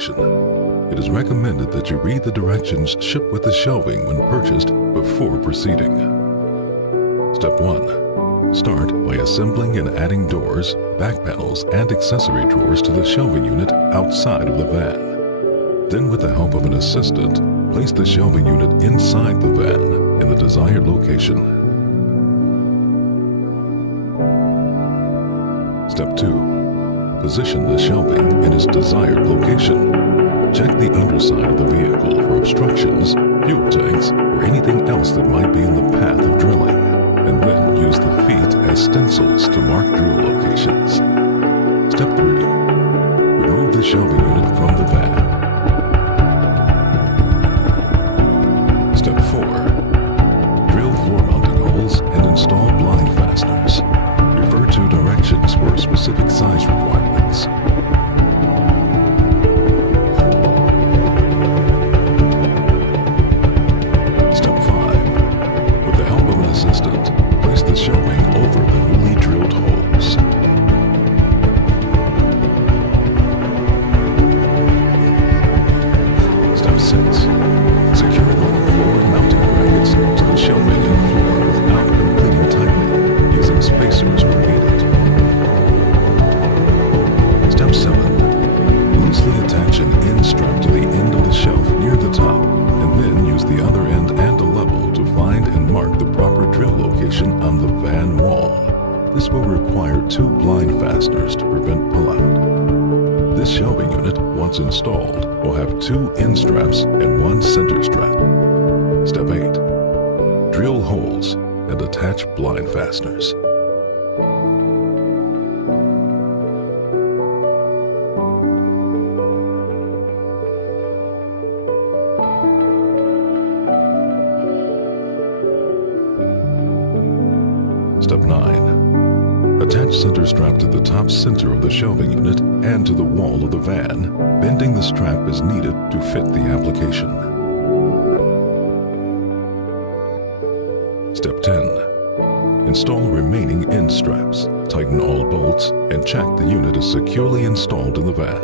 location. It is recommended that you read the directions shipped with the shelving when purchased before proceeding. Step 1. Start by assembling and adding doors, back panels, and accessory drawers to the shelving unit outside of the van. Then, with the help of an assistant, place the shelving unit inside the van in the desired location. Step 2. Position the shelving in its desired location. Check the underside of the vehicle for obstructions, fuel tanks, or anything else that might be in the path of drilling, and then use the feet as stencils to mark drill locations. Step 3. Remove the shelving unit from the van. Step 4. Drill floor mounting holes and install blind fasteners. Refer to directions for specific size requirements. Step 5. With the help of an assistant, place the shelving over the newly drilled holes. Step 6. Secure the floor mounting brackets to the shelving and floor without completing tightening, using spacers where needed. Step 7. Loosely attach an end strap to the end of the shelf near the top, and then use the other end and a level to find and mark the proper drill location on the van wall. This will require 2 blind fasteners to prevent pullout. This shelving unit, once installed, will have 2 end straps and 1 center strap. Step 8. Drill holes and attach blind fasteners. Step 9. Attach center strap to the top center of the shelving unit and to the wall of the van, bending the strap as needed to fit the application. Step 10. Install remaining end straps, tighten all bolts, and check the unit is securely installed in the van.